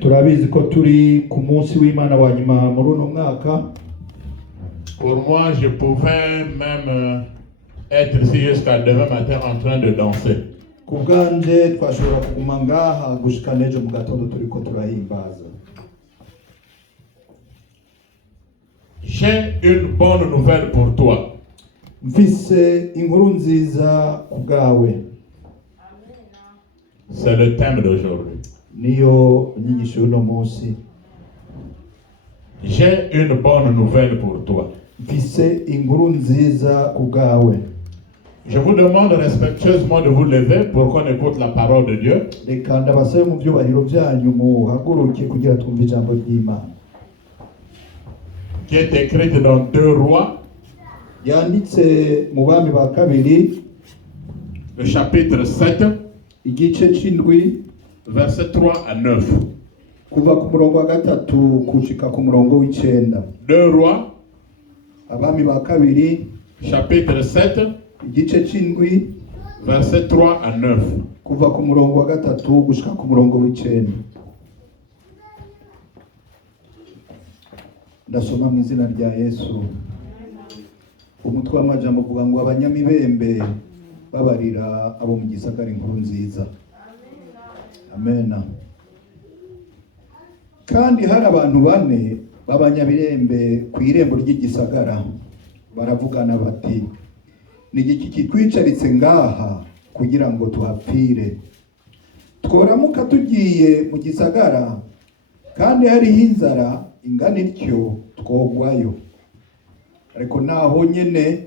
turabizi ko turi ku munsi w'Imana wa nyuma muri uno mwaka. Pour moi, je pouvais même être ici jusqu'à demain matin en train de danser. Ku bwanje twashobora kuguma ngaha gushika n'ejo mu gatondo turiko turahimbaza. J'ai une bonne nouvelle pour toi. Mfise inkuru nziza ku bwawe. C'est le thème d'aujourd'hui. Niyo nyigisho y'uno munsi. J'ai une bonne nouvelle pour toi. Mfise inkuru nziza ku bwawe. Je vous demande respectueusement de vous lever pour qu'on écoute la parole de Dieu. Reka ndabasabe mu byubahiro byanyu muhaguruke kugira twumve ijambo ry'Imana. Qui est écrite dans 2 Rois, Yanditse mu bami ba kabiri, le chapitre 7, igice c'indwi, versets 3 à 9. kuva ku murongo wa gatatu kushika ku murongo w'icenda. 2 Rois, Abami ba kabiri, chapitre 7, igice c'indwi, versets 3 à 9. kuva ku murongo wa gatatu gushika ku murongo w'icenda. Ndasoma mu izina rya Yesu. Umutwe w'amajambo uvuga ngo abanyamibembe babarira abo mu gisagara inkuru nziza. Amena. Kandi hari abantu bane b'abanyabirembe ku irembo ry'igisagara baravugana bati, ni iki kitwicaritse ngaha kugira ngo tuhapfire? Tworamuka tugiye mu gisagara kandi hariho inzara ingana ityo twogwayo. Ariko naho nyene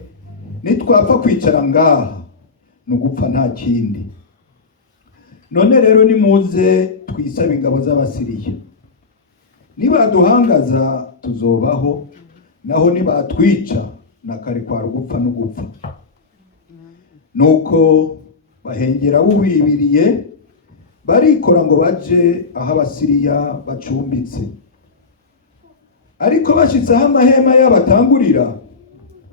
nitwapfa kwicara ngaha nugupfa nta kindi. None rero nimuze twisabe ingabo z'Abasiriya. Nibaduhangaza tuzobaho, naho nibatwica nakare kwa rugupfa no gupfa. Nuko bahengera ubibiriye barikora ngo baje aho Abasiriya bacumbitse. Ariko bashitseho amahema y'abatangurira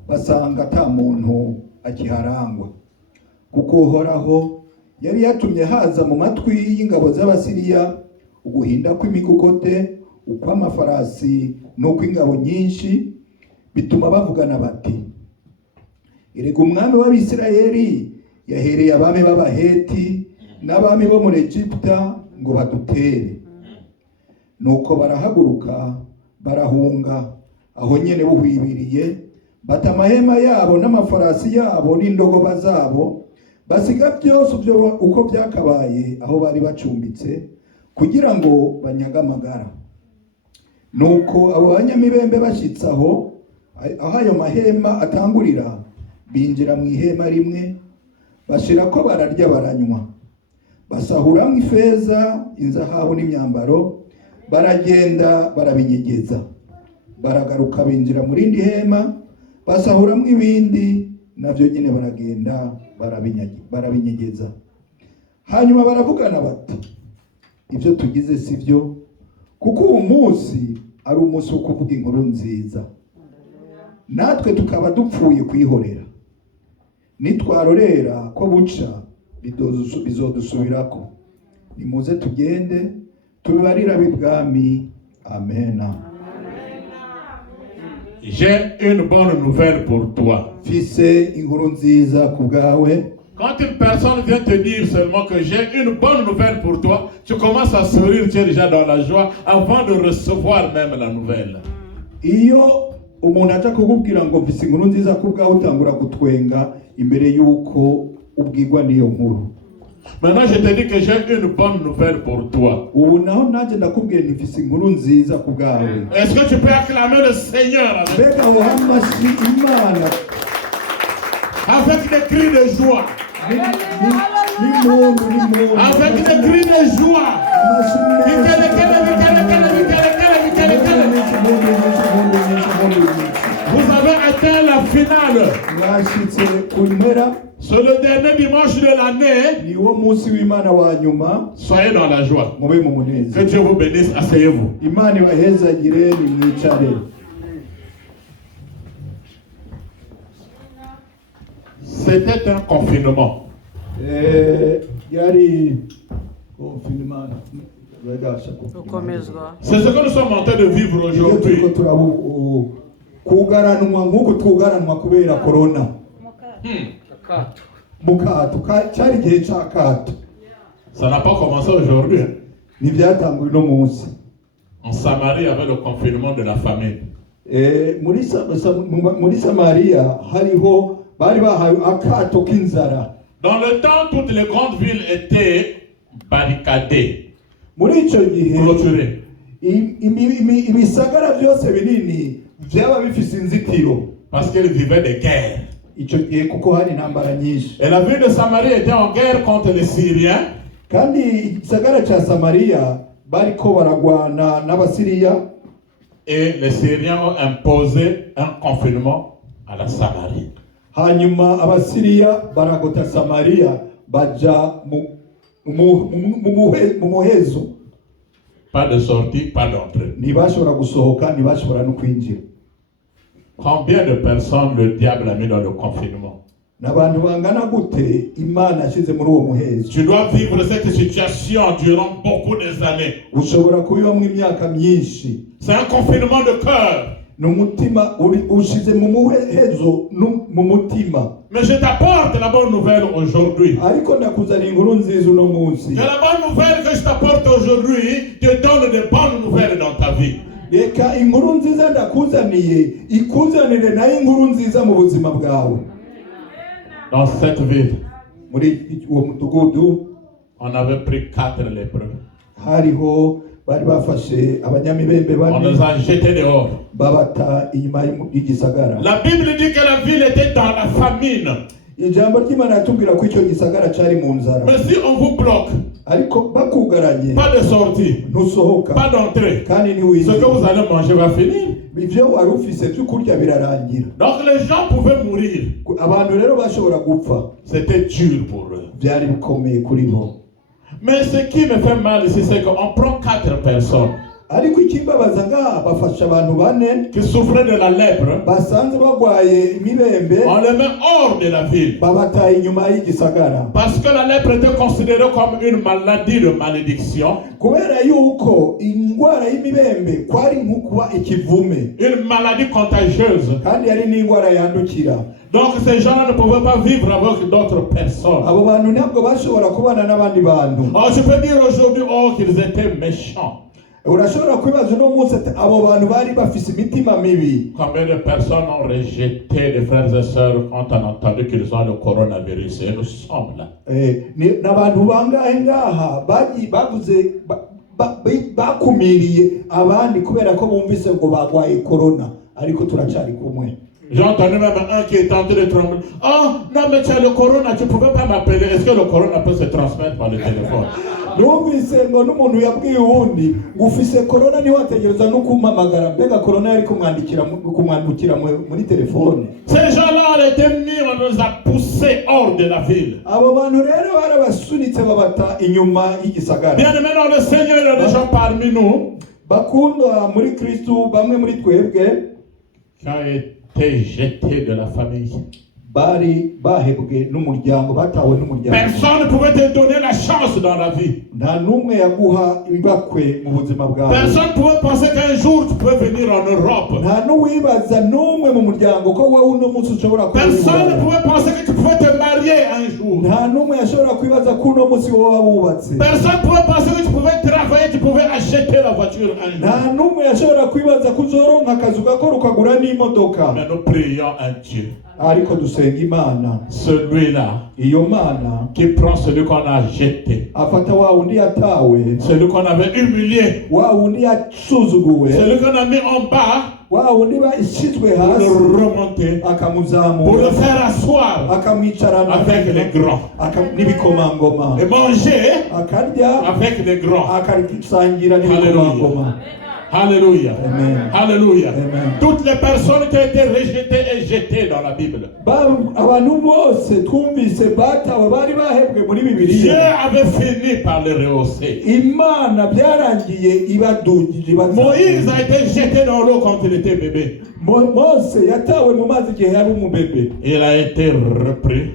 basanga ata muntu akiharangwa, kuko Uhoraho yari yatumye haza mu matwi y'ingabo z'Abasiriya uguhinda kw'imigogote, ukw'amafarasi n'ukw'ingabo nyinshi, bituma bavugana bati, erega umwami w'Abisirayeli yahereye abami b'Abaheti n'abami bo muri Egiputa ngo badutere. Nuko barahaguruka barahunga aho nyene buhwibiriye, bata amahema yabo n'amafarasi yabo n'indogoba zabo, basiga byose uko byakabaye aho bari bacumbitse, kugira ngo banyaga amagara. Nuko abo banyamibembe bashitse aho ayo mahema atangurira, binjira mu ihema rimwe, bashirako bararya baranywa, basahuramwo ifeza, inzahabu n'imyambaro, baragenda barabinyegeza. Baragaruka binjira mu rindi hema, basahuramwo ibindi, navyo nyene baragenda barabinyegeza. Hanyuma baravugana bati, ivyo tugize sivyo, kuko uwo munsi ari umunsi wo kuvuga inkuru nziza, natwe tukaba dupfuye kwihorera. Nitwarorera ko buca bizodusubirako. Nimuze tugende tubibarira b'ibwami. Amena. J'ai une bonne nouvelle pour toi. Fise inkuru nziza ku bwawe. Quand une personne vient te dire seulement que j'ai une bonne nouvelle pour toi, tu commences à sourire, tu es déjà dans la joie avant de recevoir même la nouvelle. Iyo umuntu aja kukubwira ngo mfise inkuru nziza ku bwawe, utangura gutwenga imbere yuko ubwirwa n'iyo nkuru. Maintenant je te dis que j'ai une bonne nouvelle pour toi. Ubu naho nanje ndakubwiye nti mfise inkuru nziza ku bwawe. Est-ce que tu peux acclamer le Seigneur Mbega uhamashi Imana avec des cris de joie? Avec des cris de joie. Vous avez atteint la finale. C'est le dernier dimanche de l'année. Soyez dans la joie. Que Dieu vous bénisse. Asseyez-vous. C'était un confinement. gukomezwa. C'est ce que nous sommes en train de vivre aujourd'hui. kugaranwa nk'uko twugaranwa kubera corona mukato cyari igihe cy'akato. Ça n'a pas commencé aujourd'hui. Hein. Ntibyatanguye no munsi. En Samarie, avec le confinement de la famine. Muri Samaria hariho bari bahaye akato k'inzara. Dans le temps, toutes les grandes villes étaient barricadées, clôturées. Ibisagara byose binini byaba bifise inzitiro parce qu'elles vivaient des guerres. Icyo gihe kuko hari intambara nyinshi. Et la ville de Samarie était en guerre contre les Syriens. Kandi igisagara cya Samaria bariko baragwana n'Abasiriya. Et les Syriens ont imposé un confinement à la Samarie. Hanyuma Abasiriya baragota Samaria baja mu muhezo. Pas de sortie, pas d'entrée. Ntibashobora gusohoka, ntibashobora no kwinjira. Combien de personnes le diable a mis dans le confinement? N'abantu bangana gute Imana ashize muri uwo muhezo. Tu dois vivre cette situation durant beaucoup des années. Ushobora kubibamwo imyaka myinshi. C'est un confinement de cœur. N'umutima ushize mu muhezo mu mutima. Mais je t'apporte la bonne nouvelle aujourd'hui. Ariko ndakuzana inkuru nziza uno munsi. Et la bonne nouvelle que je t'apporte aujourd'hui te donne de bonnes nouvelles dans ta vie. Reka inkuru nziza ndakuzaniye ikuzanire nayo inkuru nziza mu buzima bwawe. Dans cette ville, muri uwo mudugudu on avait pris 4 lépreux. Hariho bari bafashe abanyamibembe bane. On les a jetés dehors. Babata inyuma y'igisagara. La Bible dit que la ville était dans la famine. Ijambo ry'Imana yatubwira ko icyo gisagara cyari mu nzara. Mais si on vous bloque, ariko bakugaranye, pas de sortie, ntusohoka, pas d'entrée, kandi ntiwinjira, ce que vous allez manger va finir. Ibyo wari ufise byo kurya birarangira. Donc les gens pouvaient mourir. Abantu rero bashobora gupfa. C'était dur pour eux. Byari bikomeye kuri bo. Mais ce qui me fait mal ici, c'est qu'on prend 4 personnes ariko ikimbabaza ngaha bafasha abantu bane qui souffraient de la lèpre, basanze bagwaye imibembe, on les met hors de la ville. babataye inyuma y'igisagara. Parce que la lèpre était considérée comme une maladie de malédiction. Kubera yuko ingwara y'imibembe kwari nkukuba ikivume. Une maladie contagieuse. Kandi yari n'ingwara yandukira. Donc ces gens ne pouvaient pas vivre avec d'autres personnes. Abo bantu ntabwo bashobora kubana n'abandi bantu. Oh, je peux dire aujourd'hui qu'ils étaient méchants. Urashobora kwibaza uno munsi abo bantu bari bafise imitima mibi. Combien de personnes ont rejeté les frères et sœurs quand on a entendu qu'ils ont le coronavirus et nous sommes là. N'abantu bangahe ngaha bavuze bakumiriye abandi kubera ko bumvise ngo bagwaye corona, ariko turacari kumwe. J'ai entendu même un qui est en train de trembler. Oh, non mais tu as le corona, tu ne pouvais pas m'appeler. Est-ce que le corona peut se transmettre par le téléphone? Numvise ngo n'umuntu yabwiye uwundi ngo ufise corona ni wategereza no kumpamagara, mbega corona yari kumwandukira muri telefone. Ces gens-là ont été mis, on les a poussés hors de la ville. Abo bantu rero barabasunitse babata inyuma y'igisagara. Bien maintenant le Seigneur est déjà parmi nous. Bakundwa muri Kristo bamwe muri twebwe Qui a été jeté de la famille. Bari bahebwe n'umuryango, batawe n'umuryango. Personne ne pouvait te donner la chance dans la vie. Nta numwe yaguha ibakwe mu buzima bwawe. Personne ne pouvait penser qu'un jour tu peux venir en Europe. Nta nuwibaza numwe mu muryango ko wowe uno munsi ushobora kuba. Personne ne pouvait penser que tu pouvais te marier un jour. Nta numwe yashobora kwibaza ko uno munsi wowe wubatse. Personne ne pouvait penser que tu pouvais travailler, tu pouvais acheter la voiture un jour. Nta numwe yashobora kwibaza ko uzoronka akazi ugakora ukagura n'imodoka. Mais nous prions un Dieu. Ariko dusenga Imana. Celui-là Iyo Mana qui prend celui qu'on a jeté, afata wa wundi yatawe, celui qu'on avait humilié, wa wundi yasuzuguwe, celui qu'on a mis en bas, wa wundi bashyizwe pour hasi le remonter, akamuzamura, pour le faire asseoir akamwicarana avec les grands n'ibikomangoma, et manger akarya avec les grands. akasangira n'ibikomangoma. Alléluia. Amen. Alléluia. Amen. Toutes les personnes qui ont été rejetées et jetées dans la Bible, abantu bose twumvise batawe bari bahebwe muri Dieu Bibiliya, avait fini par les rehausser. Imana byarangiye ibadugije. Moïse a été jeté dans l'eau quand il était bébé. Mose yatawe mu mazi igihe yari umubebe. Il a été repris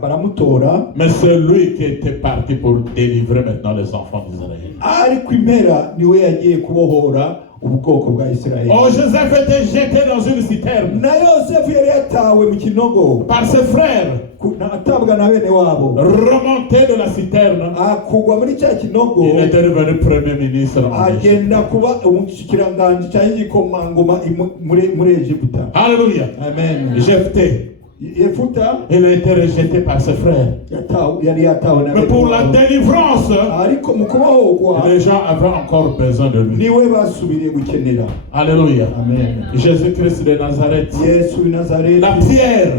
baramutora, Mais c'est lui qui était parti pour délivrer maintenant les enfants d'Israël. ariko impera niwe yagiye kubohora ubwoko bwa Isirayeli. Oh, Joseph était jeté dans une citerne Na Yosefu yari yatawe mu kinogo par ses frères, atabwa na bene wabo, remonté de la citerne. akugwa muri cya kinogo, Il était devenu premier ministre en Égypte. agenda kuba umushikiranganji cyangwa igikomangoma muri Egiputa. Alléluia. Amen. Jephthé, Yefuta il a été rejeté par ses frères. yari yatawe na Mais bene pour la wabo, délivrance, ariko mu kubohorwa les gens avaient encore besoin de lui. niwe basubiriye gukenera. Alléluia. Amen. Jésus-Christ de Nazareth, Yesu w'i Nazareti, la pierre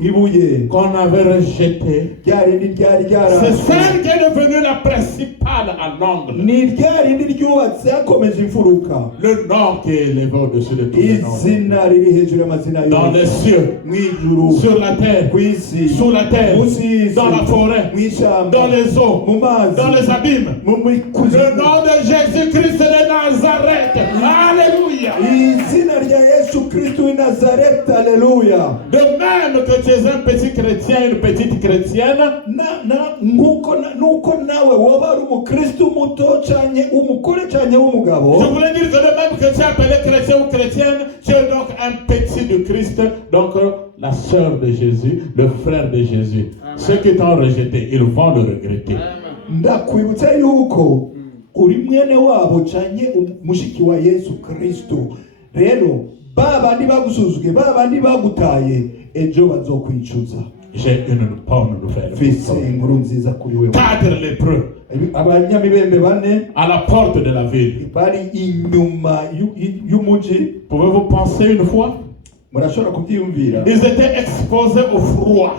ibuye qu'on avait rejetée, ryari ryari c'est celle qui est devenue la principale à l'angle. ni ryari ryubatse akomeje imfuruka, Le nom qui est élevé au-dessus de tous les noms. izina riri hejuru y'amazina Dans les yose, cieux, mw'ijuru, sur la terre, kw'isi, sous la terre, musi, dans la forêt, mw'ishamba, dans les eaux, mu mazi, dans les abîmes. mu Le mikuzimu. nom de Jésus-Christ de Nazareth. Alléluia. Izina rya Yesu Kristo w'i Nazareti, haleluya. De même que tu es un petit chrétien, une petite chrétienne, nuko nawe woba ari umukristo muto canke umugore canke w'umugabo, je voulais dire que de même que tu es appelé chrétien ou chrétienne, tu es donc un petit de Christ, donc la sœur de Jésus, le frère de Jésus. Ceux qui t'ont rejeté, ils vont le regretter. ndakwibutsa yuko uri mwene wabo canke mushiki wa Yesu Kristo. Rero baba ndi bagusuzuge, baba ndi bagutaye, ejo bazokwicuza. J'ai une bonne nouvelle. Mfise inkuru nziza kuri wewe. 4 lépreux Abanyamibembe bane à la porte de la ville. bari inyuma y'umuji. Pouvez-vous penser une fois? Murashobora kubyiyumvira, Ils étaient exposés au froid,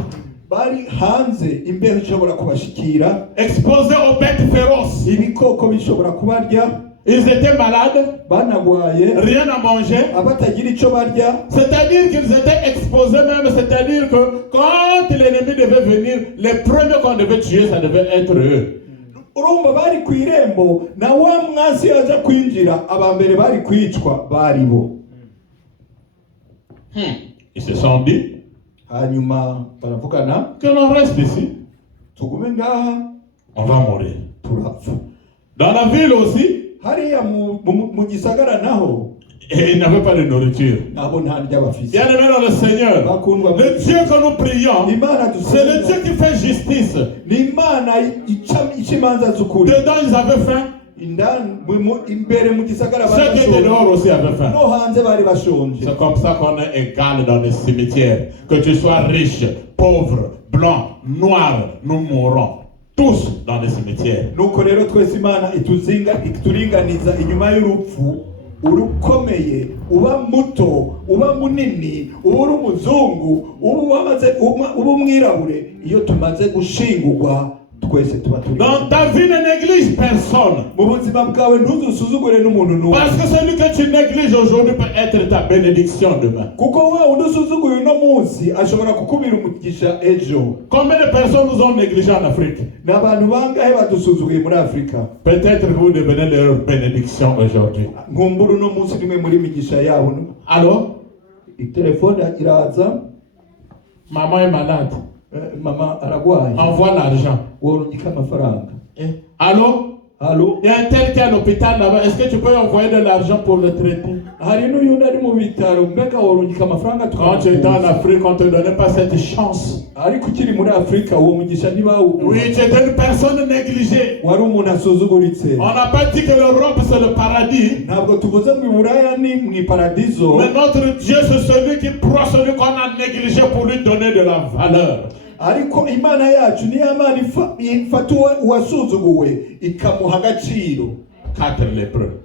bari hanze, imbeho ishobora kubashikira, exposés aux bêtes féroces. ibikoko bishobora kubarya, Ils étaient malades, banagwaye, rien à manger. abatagira ico barya. C'est-à-dire qu'ils étaient exposés même, c'est-à-dire que quand l'ennemi devait venir, les premiers qu'on devait tuer, ça devait être eux. Urumva bari ku irembo, na wa mwasi yaza kwinjira, abambere bari kwicwa bari bo. Ils se sont dit Hanyuma baravugana, que l'on reste ici, tugume ngaha on va mourir. turapfa. Dans la ville aussi, Hariya mu gisagara naho et ils n'avaient pas de nourriture. nabo nta ndya bafise. Bien aimé dans le Seigneur, Bakundwa, le Dieu que nous prions, Imana c'est le Dieu qui fait justice. ni Imana ica imanza z'ukuri. Dedans, ils avaient faim. Imbere mu gisagara Ceux qui étaient dehors aussi avaient faim. no hanze bari bashonje. C'est comme ça qu'on est égal dans les cimetières. Que tu sois riche, pauvre, blanc, noir, nous mourrons tous dans les cimetières. Nuko rero twese Imana ituringaniza inyuma y'urupfu, urukomeye, uba muto, uba munini, uba uri umuzungu, uba umwirabure, iyo tumaze gushingurwa twese tuba turi. Dans ta vie, ne néglige personne. Mu buzima bwawe ntuzusuzugure n'umuntu n'umwe, Parce que celui que tu négliges aujourd'hui peut être ta bénédiction demain. kuko wa udusuzuguye uno munsi ashobora kukubira umugisha ejo. Combien de personnes nous ont négligés en Afrique? N'abantu bangahe badusuzuguye muri Afrika? Peut-être que vous devenez leur bénédiction aujourd'hui. Nkumbura uno munsi nimwe muri migisha yabo. Allô? Telefone iraza, Maman est malade. mama aragwaye, Envoie l'argent. worungika amafaranga. Allô? Allô? Il y a un tel qui est à l'hôpital là-bas. Est-ce que tu peux envoyer de l'argent pour le traiter? Hari n'uyundi ari mu bitaro, mbega worungika amafaranga Quand tu étais en Afrique, on ne te donnait pas cette chance. ariko ukiri muri Afrika uwo mugisha ntibawu. Oui, tu étais une personne négligée. Wari umuntu asuzuguritse. On n'a pas dit que l'Europe c'est le paradis. Ntabwo tuvuze ngo Iburaya ni mu iparadizo, Mais notre Dieu c'est celui qui prend celui qu'on a négligé pour lui donner de la valeur. ariko Imana yacu ni Imana ifata uwasuzuguwe ikamuha agaciro. 4 lépreux.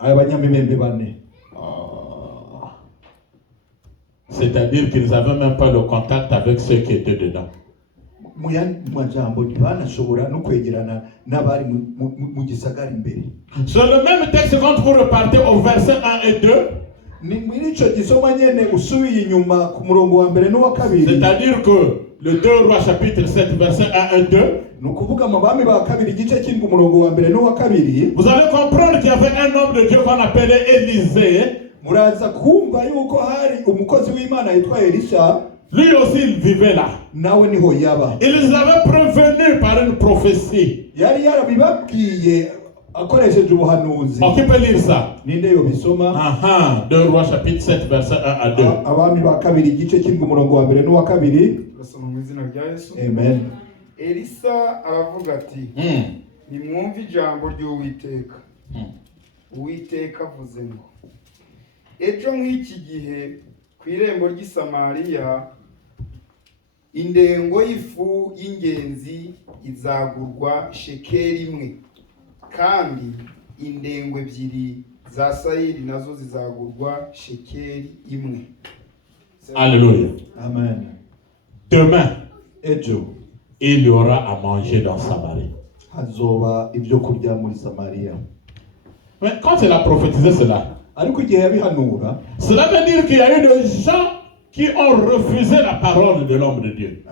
Abanyamibembe bane, C'est-à-dire qu'ils n'avaient même pas le contact avec ceux qui étaient dedans. mu yandi majambo ntibanashobora no kwegerana n'abari mu gisagara imbere. Sur le même texte, quand vous repartez au verset 1 et 2, Ni muri ico gisoma nyene usubiye inyuma ku murongo wa mbere n'uwa kabiri, c'est-à-dire que le 2 Rois chapitre 7 verset 1 et 2, ni ukuvuga mu bami ba kabiri igice cy'indwi umurongo wa mbere n'uwa kabiri, vous allez comprendre qu'il y avait un homme de Dieu qu'on appelait Élisée. muraza kumva yuko hari umukozi w'Imana yitwa Elisha. Lui aussi, il vivait là. nawe niho yaba. Il les avait prévenus par une prophétie. Yari yarabibabwiye akoresheje ubuhanuzi. On peut lire ça. Ninde yobisoma? 2 Rois chapitre 7 verset 1 à 2. Abami ba kabiri igice cy'indwi umurongo wa mbere n'uwa kabiri. Turasoma mu izina rya Yesu. Amen. Elisa aravuga ati nimwumve ijambo ry'Uwiteka. Uwiteka avuze ngo ejo nk'iki gihe ku irembo ry'i Samariya indengo y'ifu y'ingenzi izagurwa shekeli imwe kandi indengo ebyiri za sayiri nazo zizagurwa shekeli imwe. Alléluia. Amen. Demain, Ejo il y aura à manger dans Samarie. hazoba ibyo kurya muri Samariya. Mais quand il a prophétisé cela, Ariko igihe yabihanura, cela veut dire qu'il y a eu des gens qui ont refusé la parole de l'homme de Dieu.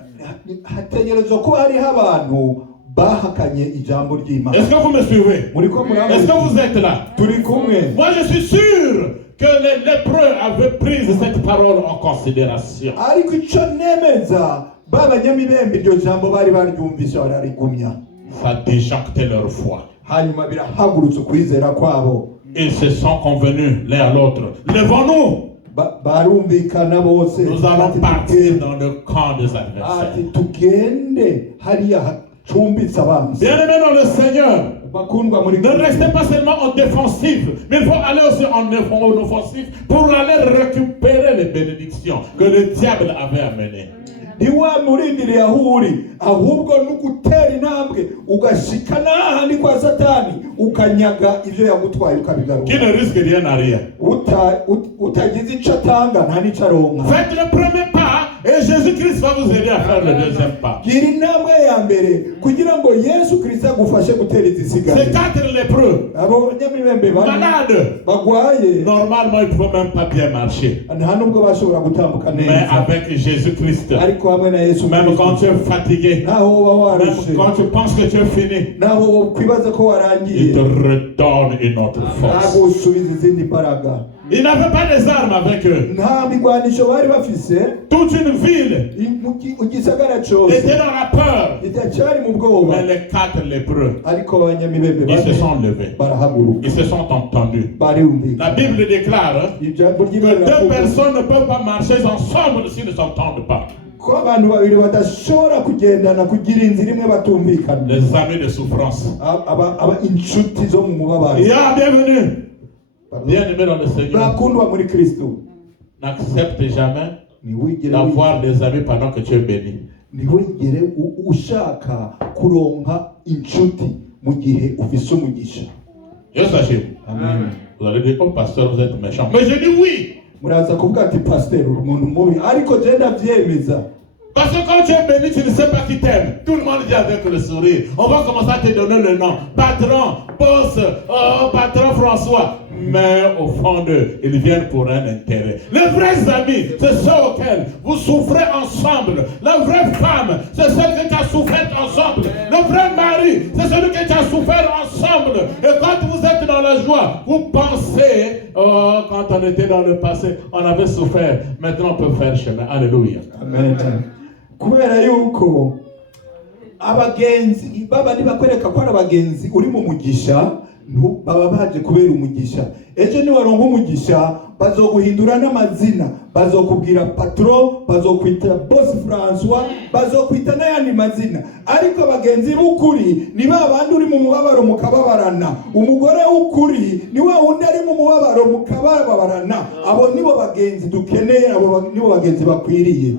hategerezwa ko hariho abantu bahakanye ijambo ry'Imana. Est-ce que vous me suivez? Muriko Est-ce que vous êtes là? turi kumwe? Moi, je suis sûr que les lépreux avaient pris cette parole en considération. Ariko ico nemeza b'abanyamibembe iryo jambo bari baryumvise bararigumya. Ça déjactait leur foi. Hanyuma birahagurutsa ukwizera kwabo. Ils se sont convenus l'un à l'autre. Levons-nous. Barumvikana bose. Nous allons partir dans le camp des adversaires. Ati tugende hariya hacumbitse abanzi. Bien-aimés dans le Seigneur, Bakundwa muri ne restez pas seulement en défensive, mais il faut aller aussi en offensif pour aller récupérer les bénédictions que le diable avait amenées. ntiwamurindiriye aho uri ahubwo n'ugutera intambwe ugashika n'ahandi kwa Satani ukanyaga ivyo yagutwaye ukabigaruka. Qui ne risque rien à rien. Utagize ico atanga nta n'ico aronka. Faites le premier pas et Jésus-Christ va vous aider à faire le deuxième pas. gira intambwe ya mbere kugira ngo Yesu Kristo agufashe gutera izisigaye. Ces 4 lépreux, Abo banyamibembe malades, bagwaye normalement ils ne pouvaient même pas bien marcher. nta nubwo bashobora gutambuka Mais neza. avec Jésus-Christ, Ariko hamwe na Yesu même Kristo, quand tu es fatigué, naho uba même warushe, quand tu penses que tu es fini, naho kwibaza ko il te warangiye, redonne une autre force. agusubiza izindi mbaraga. Ils n'avaient pas des armes avec eux. Nta migwanisho bari bafise, Toute une ville igisagara cose était dans la peur. itacyari mu bwoba. Mais les 4 lépreux, Ariko abanyamibembe ils se sont levés. barahaguruka, Ils se sont entendus. barumvika. La Bible déclare Ijambo que ry'Imana 2 riravuga personnes ne peuvent pas marcher ensemble s'ils ne s'entendent pas. ko abantu babiri badashobora kugendana kugira inzira imwe batumvikana. Les amis de souffrance. Aba inshuti zo mu mubabaro. Ya, bienvenue. Bien-aimé dans le Seigneur. Bakundwa muri Kristo, N'accepte jamais ntiwigere d'avoir des amis pendant que tu es béni. ntiwigere ushaka kuronka inshuti mu gihe ufise umugisha. Je sais. Amen. Vous allez dire, oh pasteur, vous êtes méchant. Mais je dis oui. Muraza kuvuga ati pasteur uri umuntu mubi, ariko je ndavyemeza. Parce que quand tu es béni, tu ne sais pas qui t'aime. Tout le monde dit avec le sourire. On va commencer à te donner le nom. Patron, boss, patron François. Mais au fond d'eux, ils viennent pour un intérêt. Les vrais amis, c'est ceux auxquels vous souffrez ensemble. La vraie femme, c'est celle que tu as souffert ensemble. Le vrai mari, c'est celui que tu as souffert ensemble. Et quand vous êtes dans la joie, vous pensez, oh, quand on était dans le passé, on avait souffert. Maintenant, on peut faire chemin. Alléluia. Amen. Kubera yuko abagenzi baba nibakwereka ko ari abagenzi uri mu mugisha, baba baje kubera umugisha. Ejo ni waronka umugisha bazoguhindura n'amazina, bazokubwira patron, bazokwita boss François, bazokwita n'ayandi mazina. Ariko abagenzi b'ukuri ni ba bandi uri mu mubabaro mukababarana. Umugore w'ukuri ni wa wundi ari mu mubabaro mukababarana. Abo nibo bagenzi dukeneye, abo nibo bagenzi bakwiriye.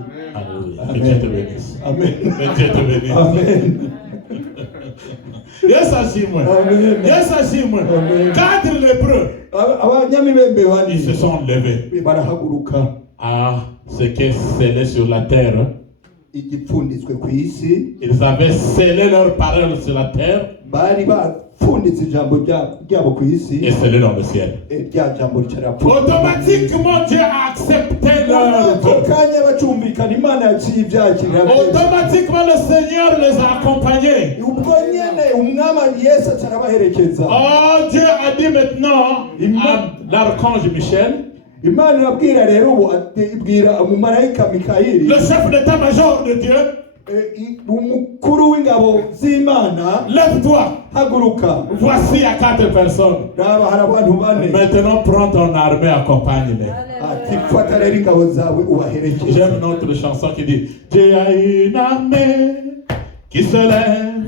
Que Dieu te bénisse. Amen. Que Dieu te bénisse. Amen. Yes, agis-moi. Amen. Yes, agis-moi. Amen. 4 lépreux, Abanyamibembe ils se bani sont levés. barahaguruka. Ah, ce qui est scellé sur la terre. Igipfunditswe ku isi, Ils avaient scellé leur parole sur la terre bari bapfunditse ijambo ryabo ku isi, et scellé dans le ciel. rya jambo ricara Automatiquement, Dieu a accepté leur ako vœu. kanya bacumvikana, Imana yaciye ibyakira. Automatiquement, le Seigneur les a accompagnés. Ubwo nyene umwami Yesu acarabaherekeza. Oh, Dieu a dit maintenant à l'archange Michel, Imana irabwira rero ubu ibwira umumarayika Mikayeli, le chef d'état-major de Dieu, umukuru w'ingabo z'Imana, lève-toi. haguruka. Voici à 4 personnes. Raba hari abantu bane. Maintenant, prends ton armée, accompagne-les. Ati fata rero ingabo zawe ubaherekeze. J'aime notre chanson qui dit Dieu a une armée qui se lève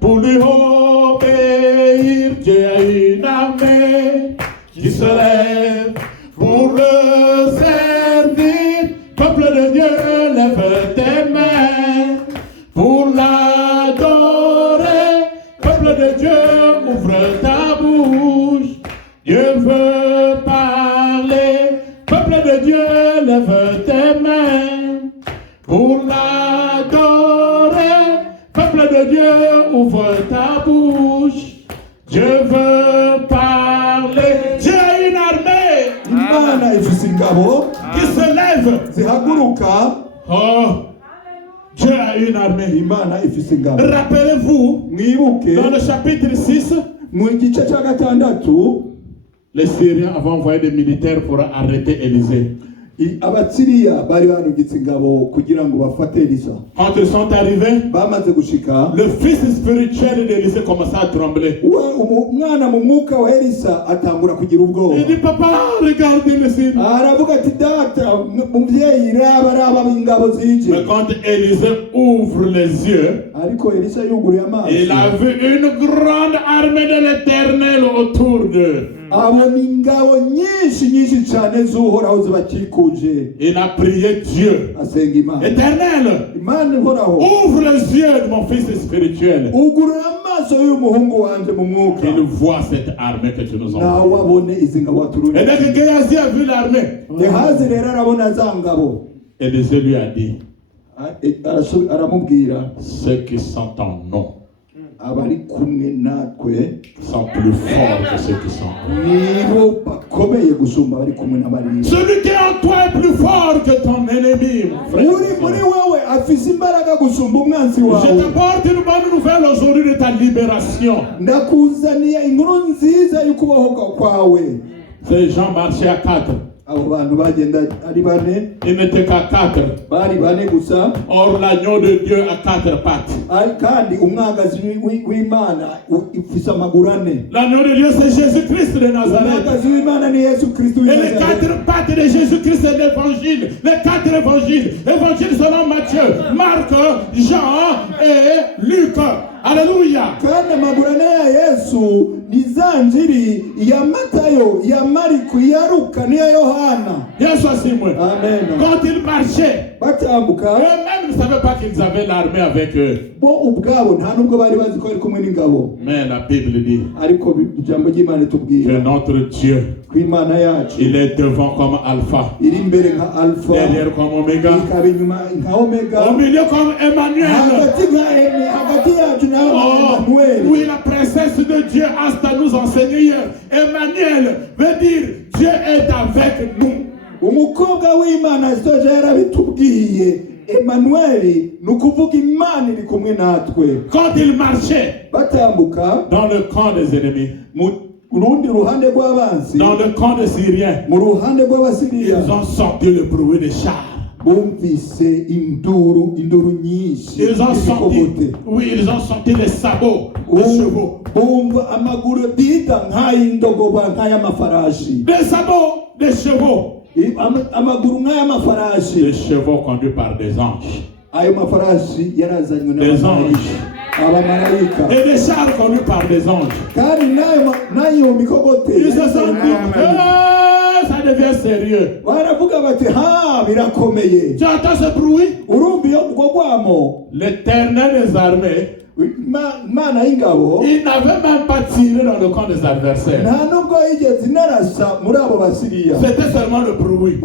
pour lui obéir. Dieu a une armée qui se lève pour le servir. Peuple de Dieu, lève tes mains pour l'adorer. Peuple de Dieu, ouvre ta bouche. Dieu veut parler. Peuple de Dieu, lève tes mains pour l'adorer. Peuple de Dieu, ouvre ta bouche. Dieu veut parler. Dieu a une armée Imana ifise ingabo qui se lève. zihaguruka. Oh, Dieu a une armée. Imana ifise ingabo. Rappelez-vous, Mwibuke dans le chapitre 6, mu gice cya gatandatu les Syriens avaient envoyé des militaires pour arrêter Élisée. Abasiriya bari barungitse ingabo kugira ngo bafate Elisa. Quand ils sont arrivés, Bamaze gushika, le fils spirituel d'Élisée commença à trembler. umwana mu mwuka wa Elisa atangura kugira ubwoba. Il dit, papa, regardez les Syriens. Aravuga ati data muvyeyi raba ingabo zije. Mais quand Élisée ouvre les yeux, Ariko Elisa yuguruye amaso, il a vu une grande armée de l'Éternel autour d'eux. abona ingabo nyinshi cyane z'Uhoraho zibakikuje. Il a prié Dieu. Asenga Imana. Éternel, Imana ihoraho, ouvre les yeux de mon fils spirituel. ugurura amaso y'umuhungu wanje mu mwuka, Qu'il voit cette armée que tu nous nawe envoies. abone izi ngabo Et waturungikiye. dès que Géasi a vu l'armée, Gehazi rero arabona za ngabo, Élisée lui a dit, aramubwira, ceux qui sont en nom abari kumwe natwe sont plus forts que ceux qui sont en nous. nibo bakomeye gusumba abari kumwe n'abariya. Celui qui est en toi est plus fort que ton ennemi, mon frère. Uri muri wewe afise imbaraga gusumba umwanzi Je wawe. t'apporte une bonne nouvelle aujourd'hui de ta libération. Ndakuzaniye inkuru nziza y'ukubohoka kwawe. Ces gens marchaient à 4. Abo bantu bagenda ari bane, Ils n'étaient qu'à 4. bari bane gusa, Or, l'agneau de Dieu a 4 pattes. kandi umwagazi w'Imana ufise amaguru ane. L'agneau de Dieu, c'est Jésus-Christ de Nazareth. Umwagazi w'Imana ni Yesu Kristo Et les w'Inazareti. 4 pattes de Jésus-Christ, c'est l'évangile. Les 4 évangiles. Évangile selon Matthieu, Marc, Jean et Luc. Alléluia. Kandi amaguru ane ya Yesu ni za njiri ya Matayo, ya Mariko, ya Luka n'iya Yohana. Yesu asimwe. Amen. Quand ils marchaient, Batambuka, eux-mêmes ne savaient pas qu'ils avaient l'armée avec eux. bo ubwabo nta nubwo bari bazi ko ari kumwe n'ingabo. Mais la Bible dit Ariko ijambo ry'Imana que tubwira notre Dieu, ko Imana yacu il est devant comme Alpha, iri imbere nka Alpha, derrière comme Omega, ikaba inyuma nka Omega, au milieu comme Emmanuel. hagati yacu na Oh, Emmanuel. oui, la princesse de Dieu a nous enseigné hier. Emmanuel veut dire Dieu est avec nous. Umukobwa w'Imana Soja yarabitubwiye. Emmanuel ni ukuvuga Imana iri kumwe natwe. Quand il marchait Batambuka dans le camp des ennemis, mu rundi ruhande rw'abanzi, dans le camp des Syriens, mu ruhande rw'Abasiriya, ils ont sorti le bruit des chars. bumvise induru nyinshi. Ils ont sorti, y'ibikogote. oui, ils ont sorti les sabots, les chevaux. Bumva amaguru bita nk'ay'indogoba nk'ay'amafarashi. Des sabots, des chevaux. Amaguru nk'ay'amafarashi. Des chevaux conduits par des anges. Ayo mafarashi yarazanywe Des n'abamarayika. Abamarayika. Et des chars conduits par des anges. Kandi nayo mikogote. Ils se sont dit, ça devient sérieux. Baravuga bati ha birakomeye. Tu entends ce bruit? Urumva iyo ubwo rwamo. L'Éternel des armées, Mana y'ingabo il n'avait même pas tiré dans le camp des adversaires. nta nubwo yigeze inarasa muri abo Basiriya. C'était seulement le bruit.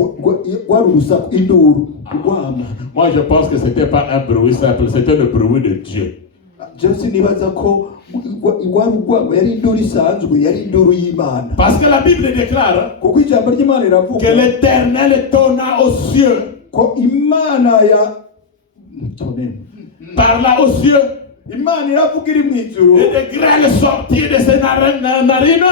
Rwari urusaku induru rwamo. Moi, je pense que c'était pas un bruit simple, c'était le bruit de Dieu. Jose nibaza ko rwari urwamo yari induru isanzwe, yari induru y'Imana. Parce que la Bible déclare Kuko ijambo ry'Imana iravuga que l'Éternel tonna aux cieux, ko Imana parla aux cieux, Imana iravuga iri mu ijuru, et des grêles sortirent de ses narines,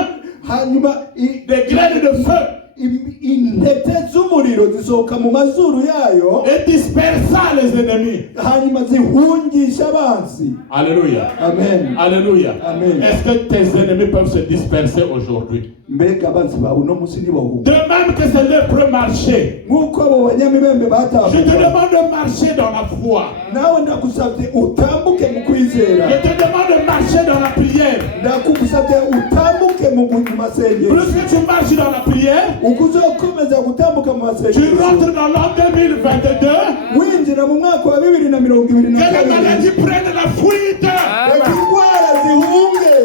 hanyuma des grêles de feu intete z'umuriro zisohoka mu mazuru yayo et dispersa les ennemis. hanyuma zihungisha abansi. Alléluia. Amen. Alléluia. Amen. Est-ce que tes ennemis peuvent se disperser aujourd'hui? Mbega abansi bawe uno munsi ntibahunga. De même que c'est leur premier marché. Nk'uko abo banyamibembe Je te batambuka, demande de marcher dans la foi. nawe ndagusabye utambuke mu kwizera. Je te demande de marcher dans la prière. Ndagusabye utambuke mu masengesho. Plus que tu marches dans la prière, uko uzokomeza gutambuka mu tu masengesho, rentres dans l'an 2022, winjira mu mwaka wa 2022. que la maladie prenne la fuite. Reka indwara zihunge.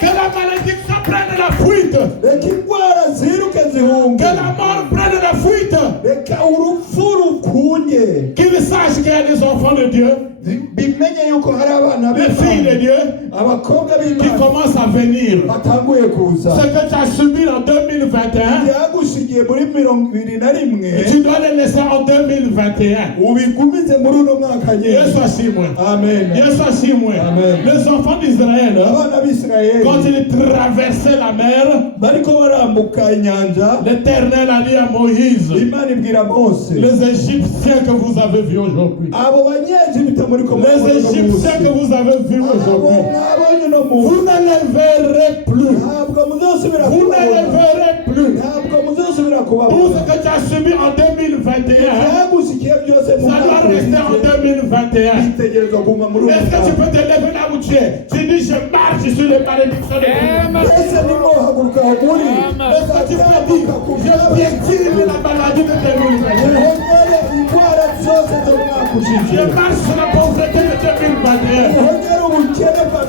Que la malédiction prenne la fuite. Reka indwara ziruke zihunge. Que la mort prenne la fuite. Reka urupfu rukunye. Qu'ils sachent qu'il y a des enfants de Dieu, Bimenye yuko hari abana des filles de Dieu, abakobwa qui b'Imana commencent à venir. batanguye kuza. Ce que tu as subi en 2021, Byagushigiye muri 2021, tu dois les laisser en 2021. ubigumize muri uno mwaka Dieu nyine. soit si moi. Amen. Dieu soit si moi. Amen. Les enfants d'Israël, Abana b'Isirayeli quand ils traversaient la mer, bariko barambuka inyanja, l'Éternel a dit à Moïse, Imana ibwira Mose, les Égyptiens que vous avez vus aujourd'hui, abo banyegipta muri ko les Égyptiens que vous avez vus aujourd'hui, mwabonye no munsi, vous ne les verrez plus. ntabwo muzosubira Vous ne les kubabona. verrez plus. Ntabwo muzosubira Tout kubabona. ce que tu as subi en 2021, Byagushikiye byose mu ça doit rester en 2021. bitegerezwa kuguma muri uwo Est-ce que tu mwaka. peux te lever là où tu es? Tu dis, je marche sur les malédictions de Dieu. Ese nimo haguruka aho muri. Est-ce que tu peux dire, je piétine la maladie de 2021. Uhonyere indwara zose zo mu mwaka Je ushize. marche sur la pauvreté de 2021. Uhonyere ubukene bwa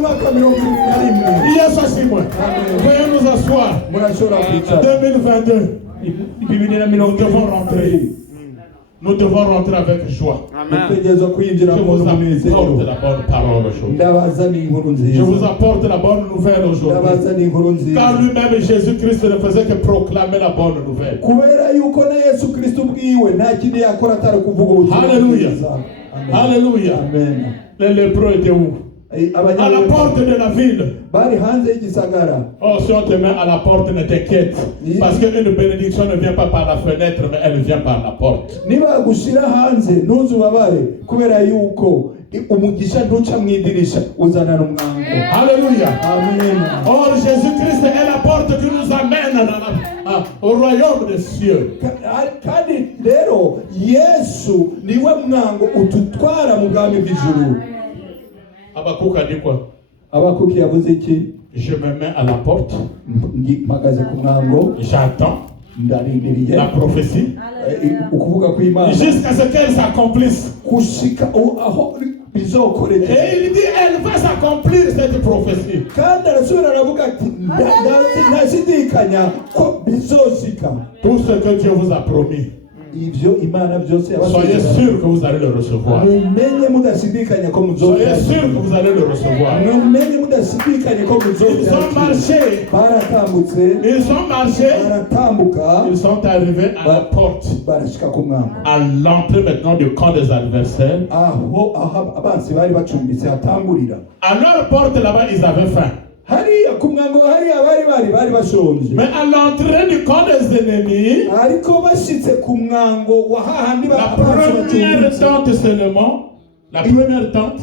mwaka 2021. Hier soir, c'est moi. Veuillez nous asseoir. Murashobora kwicara. 2022. Nous devons rentrer. Nous devons rentrer avec joie. Mutegerezwa kwinjira Je mu vous munezero. apporte la bonne parole aujourd'hui. Ndabazana inkuru Je nziza. vous apporte la bonne nouvelle aujourd'hui. Ndabazana inkuru nziza. Car lui-même, Jésus-Christ ne faisait que proclamer la bonne nouvelle. Kubera yuko na Yesu Kristo ubwiwe nta kindi yakora atari kuvuga ubutumwa Hallelujah. bwiza. Amen. Alléluia. Amen. Les lépreux étaient où? À la porte de la ville. bari hanze y'igisagara. Oh, si on te met à la porte, ne t'inquiète. Parce qu'une bénédiction ne vient pas par la fenêtre, mais elle vient par la porte. Niba gushira hanze ntuzubabare kubera yuko umugisha ntuca mu idirisha uzana n'umwango. Alléluia. Amen. Or, Jésus-Christ est la porte qui nous amène au royaume des cieux. Kandi rero Yesu niwe mwango ututwara mu bwami bw'ijuru. Habakkuk a dit quoi? Habakuki yavuze iki? Je me mets à la porte. Mpagaze ku mwango. J'attends Ndarindiriye. la prophétie. Ukuvuga kw'Imana. Jusqu'à ce qu'elle s'accomplisse. Kushika aho bizokoreka. Et il dit, elle va s'accomplir cette prophétie. Kandi arasubira aravuga ati ntashidikanya ko bizoshika. Tout ce que Dieu vous a promis, Ivyo Imana byose soyez sûr que vous allez le recevoir. mumenye mudashidikanya ko Soyez sûr que vous allez le recevoir. mumenye mudashidikanya ko Ils ont marché. baratambutse Ils ont marché. baratambuka Ils sont arrivés à la porte. barashika ku mwango. À l'entrée maintenant du camp des adversaires. Aho abansi bari bacumbitse hatangurira. À leur porte là-bas, ils avaient faim. Hariya ku mwango hariya bari bashonje. Mais à l'entrée du camp des ennemis, ariko bashitse ku mwango wa hahandi la première tente seulement, la première tente,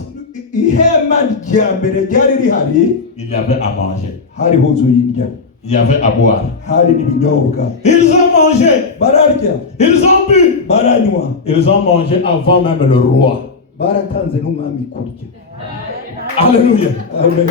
ihema rya mbere ryari rihari, il y avait à manger. hari huzuye indya, Il y avait à boire. hari n'ibinyobwa. Ils ont mangé. Bararya, Ils ont bu. baranywa, Ils ont mangé avant même le roi. baratanze n'umwami kurya. Alléluia. Amen.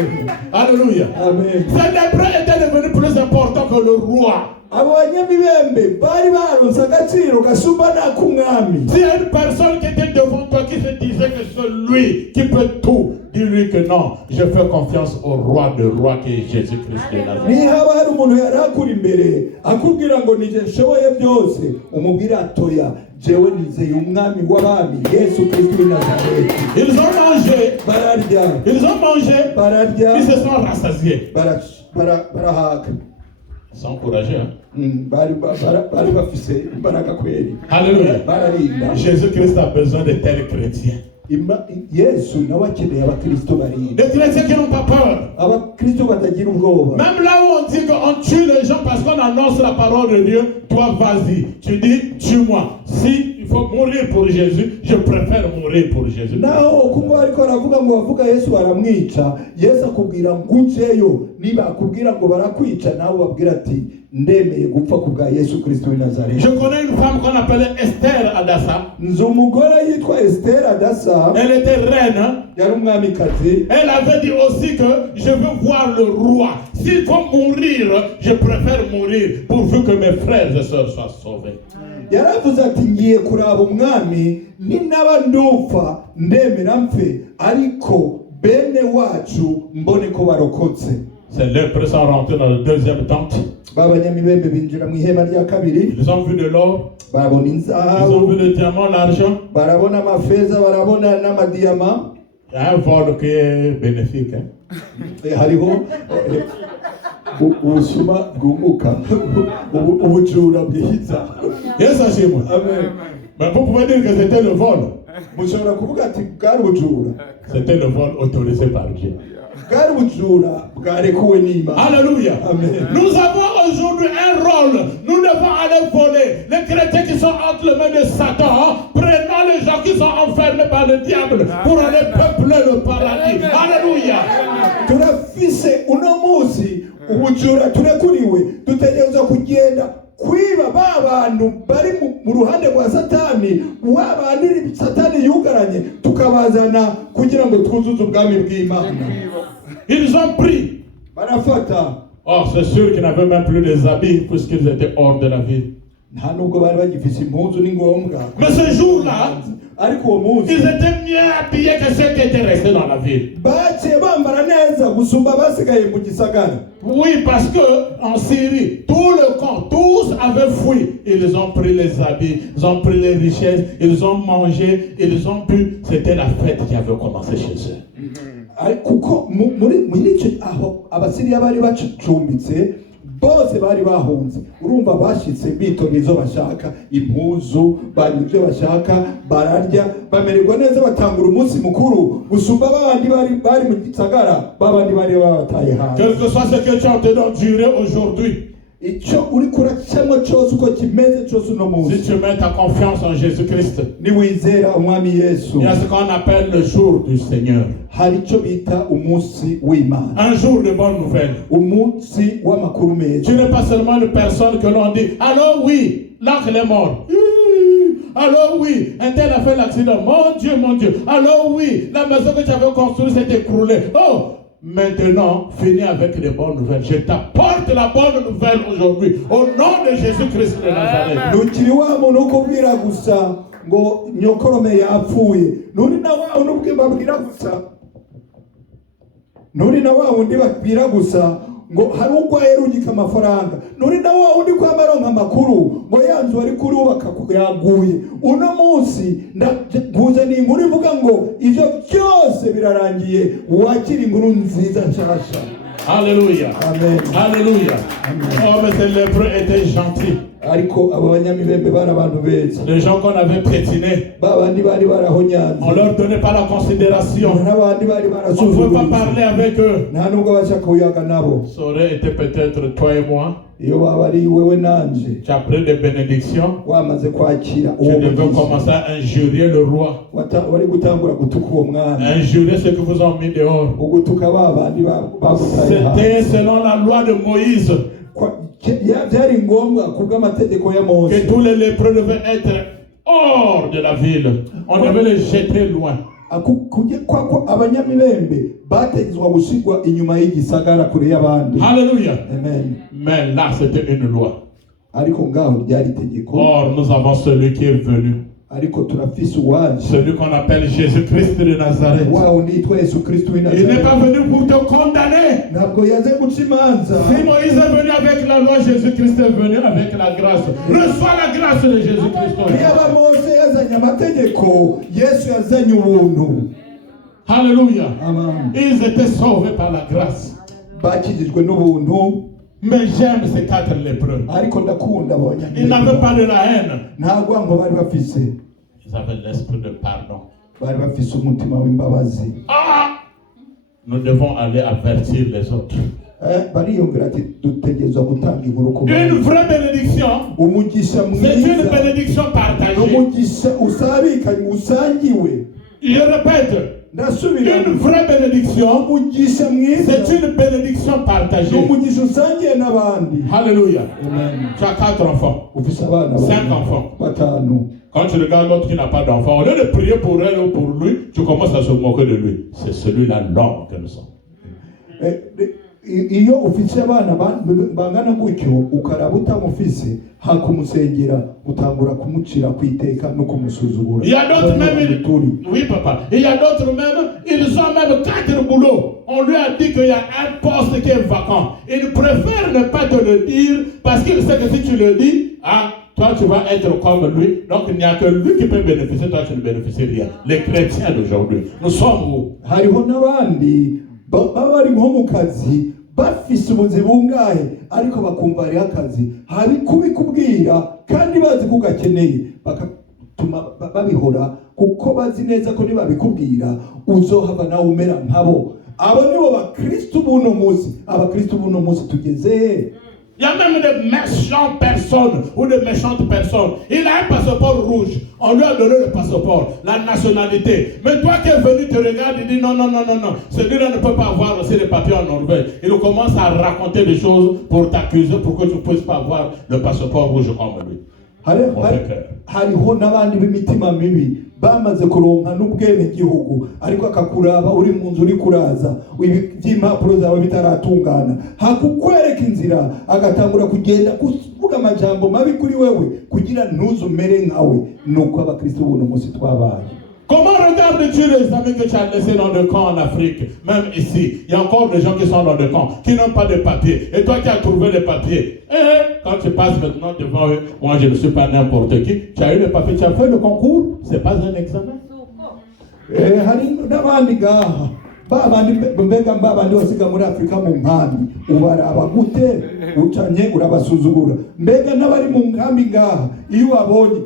Alléluia. Amen. Ces lépreux étaient devenus plus importants que le roi. Abo banyamibembe bari baronse agaciro gasumba n'ak'umwami. S'il y a une personne qui était devant toi qui se disait que c'est lui qui peut tout, dis-lui que non, je fais confiance au roi de rois qui est Jésus-Christ de Nazareth. Nihaba hari umuntu yari akuri imbere akubwira ngo nije nshoboye byose, umubwira atoya jewe nizeye umwami w'abami Yesu Kristo w'i Nazareti. Ils ont mangé. Bararya, Ils ont mangé. bararya, Ils se sont rassasiés. barahaga. Ils sont encouragés. Hein? Bari bafise imbaraga kweri. Alléluia. Bararinda. Jésus-Christ a besoin de tels chrétiens. Yesu nawe akeneye abakristo barinda. Des chrétiens qui n'ont pas peur. Abakristo batagira ubwoba. Même là où on dit qu'on tue les gens parce qu'on annonce la parole de Dieu, toi vas-y. Tu dis, tue-moi. Si il faut mourir pour Jésus, je préfère mourir pour Jésus. naho kuko ariko aravuga ngo bavuga Yesu baramwica, Yesu akubwira ngo ujeyo, niba akubwira ngo barakwica nawe babwira ati ndemeye gupfa kubwa Yesu Kristo w'i Nazareti. Je connais une femme qu'on appelait Esther Adassa. Nzi umugore yitwa Esther Adassa, Elle était reine. yari umwamikazi. Elle avait dit aussi que je veux voir le roi. S'il faut mourir, je préfère mourir pourvu que mes frères et sœurs soient sauvés. Yaravuze ati ngiye kuraba umwami, ninaba ndupfa ndemera mpfe, ariko bene wacu mbone ko barokotse. Ces lépreux sont rentrés dans la deuxième tente. Babanyamibembe binjira mu ihema rya kabiri, Ils ont vu de l'or, barabona ils ont inzahabu, vu le diamant, l'argent. barabona amafeza, barabona n'amadiyama. Il y a un vol qui est bénéfique. Hein? Hariho ubusuma bwunguka, ubujura bwiza. Yes, Hashim. Amen. Mais vous pouvez dire que c'était le vol. Mushobora kuvuga ati bwari ubujura, C'était le vol autorisé par Dieu. bwari ubujura bwarekuwe n'Imana. Alléluia. Amen. Nous avons aujourd'hui un rôle. Nous devons aller voler. Les chrétiens qui sont entre les mains de Satan, prenons les gens qui sont enfermés par le diable pour aller peupler le paradis. Alléluia. Turafise uno munsi ubujura turekuriwe, dutegerezwa kugenda kwiba ba bantu bari mu ruhande rwa Satani, wa bandi Satani yugaranye, tukabazana kugira ngo twuzuze ubwami bw'Imana. Ils ont pris. Barafata. Oh, c'est sûr qu'ils n'avaient même plus des habits puisqu'ils étaient hors de la ville. Nta nubwo bari bagifise impuzu ni ngombwa. Mais ce jour-là, ariko uwo munsi ils étaient mieux habillés que ceux qui étaient restés dans la ville. baciye bambara neza gusumba basigaye mu gisagara. Oui, parce que en Syrie, tout le camp, tous avaient fui. Ils ont pris les habits, ils ont pris les richesses, ils ont mangé, ils ont bu. C'était la fête qui avait commencé chez eux. Kuko muri icyo aho abasiriya bari bacumbitse bose bari bahunze, urumva bashitse bitonda izo bashaka, impuzu, banywa ibyo bashaka, bararya, bamererwa neza, batangura umunsi mukuru gusumba babandi bari mu gisagara, babandi bari babataye hanze. Quel que soit ce que tu es en train d'endurer aujourd'hui, icyo uri kuracamo cyose uko kimeze cyose uno munsi, si tu mets ta confiance en Jésus-Christ, niwizera umwami Yesu, il y a ce qu'on appelle le jour du Seigneur. hari icyo bita umunsi w'Imana, Un jour de bonnes nouvelles. umunsi w'amakuru meza. Tu n'es pas seulement une personne que l'on dit, alors oui, l'oncle est mort. Alors oui, un tel a fait l'accident. Mon Dieu. Alors oui, la maison que tu avais construite s'est écroulée. Oh, maintenant, finis avec les bonnes nouvelles. Je t'apporte la bonne nouvelle aujourd'hui. Au nom de Jésus-Christ de Nazareth. Ntukiri wa muntu ukubwira gusa ngo nyokorome yapfuye, nuri na wa wundi ubwira gusa, nuri na wa wundi babwira gusa ngo hari urwaye rugika amafaranga, nuri na wa wundi kwa maronka amakuru ngo yanzu ari kurubaka yaguye. Uno munsi ndaguze ni inkuru ivuga ngo ivyo byose birarangiye, wakira inkuru nziza nshasha. Alléluia. Amen. Alléluia. Oh, mais ces lépreux étaient gentils. Ariko aba banyamibembe bari abantu beza, Les gens qu'on avait piétinés, babandi bari barahonyanze, on leur donnait pas la considération. n'abandi bari On ne pouvait pas barasuzuguritse, parler avec eux. nta nubwo bashaka kuyaga nabo. Ça aurait été peut-être toi et moi. Iyo baba ari wewe nanje Tu as pris des bénédictions. wamaze kwakira Tu uwo devais mugisha, commencer à injurier le roi. wari gutangura gutuka uwo mwami, Injurier ceux qui vous ont mis dehors. ugutuka babandi bagutaye hanze. C'était selon la loi de Moïse Byari ngombwa kubw'amategeko ya Mose que tous les lépreux devaient être hors de la ville. On devait les jeter loin. ko abanyamibembe bategetswe gushigwa inyuma y'igisagara kure y'abandi. Alléluia. Amen. Mais là, c'était une loi. Ariko ngaho ryari itegeko. Or, nous avons celui qui est venu. Ariko turafise uwaje, Celui qu'on appelle Jésus-Christ de Nazareth. wa undi yitwa Yesu Kristo w'i Il n'est Nazareti. pas venu pour te condamner. Ntabwo yaze guca imanza. Si Moïse est venu avec la loi, Jésus-Christ est venu avec la grâce. Reçois la grâce de Jésus-Christ. Yaba Mose yazanye amategeko, Yesu yazanye ubuntu. Alléluia. Amen. Ils étaient sauvés par la grâce. Bakijijwe n'ubuntu. Mais j'aime ces 4 lépreux. Ariko ndakunda Ils n'avaient pas de la haine. nta rwango bari bafise, Ils avaient l'esprit de pardon. bari bafise umutima w'imbabazi. Ah! Nous devons aller avertir les autres. bariyumvira ati dutegerezwa gutanga inkuru ku Une bandi. vraie bénédiction, Umugisha c'est une mwiza bénédiction partagée. umugisha usabikanye usangiwe. Je répète, Ndasubira, une vraie bénédiction, umugisha mwiza c'est une bénédiction partagée. umugisha usangiye n'abandi. Alléluia. Amen. Tu as 4 enfants, Ufise abana 5 enfants. batanu. Quand tu regardes l'autre qui n'a pas d'enfant, au lieu de prier pour elle ou pour lui, tu commences à se moquer de lui. C'est celui-là l'homme que nous sommes. Iyo ufise abana bangana gutyo ukaraba utamufise hakumusengera utangura kumucira kwiteka no kumusuzugura. Il y a d'autres même, oui papa, il y a d'autres même, ils ont même 4 boulots. On lui a dit qu'il y a un poste qui est vacant. Il préfère ne pas te le dire parce qu'il sait que si tu le dis, toi tu vas être comme lui. Donc il n'y a que lui qui peut bénéficier, toi tu ne bénéficies rien. Les chrétiens d'aujourd'hui, nous sommes où? Hariho n'abandi baba bari nko mu kazi bafise ubuzi bungahe ariko bakumva ari akazi hari kubikubwira kandi bazi kugakeneye bakatuma babihora kuko bazi neza ko nibabikubwira uzohava nawe umera nkabo. Abo nibo bakristo buno munsi. Abakristo buno munsi tugeze. Il y a même des méchantes personnes ou des méchantes personnes. Il a un passeport rouge. On lui a donné le passeport, la nationalité. Mais toi qui es venu te regarder, il dit non. Celui-là ne peut pas avoir aussi les papiers en Norvège. Il commence à raconter des choses pour t'accuser pour que tu ne puisses pas avoir le passeport rouge comme lui. Hariho n'abandi b'imitima mibi bamaze kuronka n'ubwene gihugu ariko akakuraba uri mu nzu uri kuraza iby'impapuro zawe bitaratungana hakukwereka inzira agatangura kugenda kuvuga amajambo mabi kuri wewe kugira ntuzumere nkawe. Nuko abakristo buno munsi twabaye. Comment regardes-tu les amis que tu as laissés dans le camp en Afrique? Même ici, il y a encore des gens qui sont dans le camp, qui n'ont pas de papiers. Et toi qui as trouvé les papiers, quand tu passes maintenant devant eux, moi je ne suis pas n'importe qui, tu as eu les papiers, tu as fait le concours, c'est pas un examen. Hari n'abandi gaha babandi mbega mbabandi basiga muri Afrika mu nkambi ubaraba gute ucanye urabasuzugura. Mbega n'abari mu nkambi gaha iyo wabonye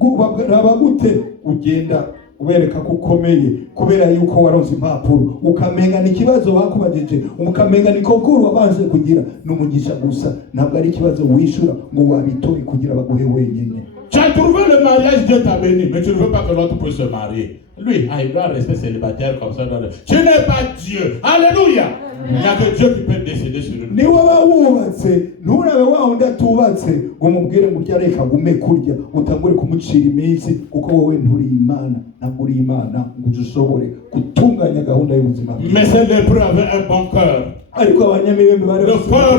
ubaraba gute ugenda ubereka ko ukomeye kubera yuko waronse impapuro ukamenga ni kibazo bakubajije ukamenga ni konkuru wabanje kugira n'umugisha gusa ntabwo ari kibazo wishura ngo wabitoye kugira baguhe wenyine. Tu as trouvé le mariage, Dieu t'a béni, mais tu ne veux pas que l'autre puisse se marier. Lui, il doit rester célibataire comme ça. Tu n'es pas Dieu. Alléluia. Il n'y a que Dieu qui peut décider sur lui. Ni waba wubatse nturabe wa undi atubatse ngo mubwire ngo reka gume kurya utangure kumucira iminsi kuko wowe nturi Imana ntabwo uri Imana ngo ushobore gutunganya gahunda y'ubuzima. Mais c'est l'épreuve avec un bon cœur. Le cœur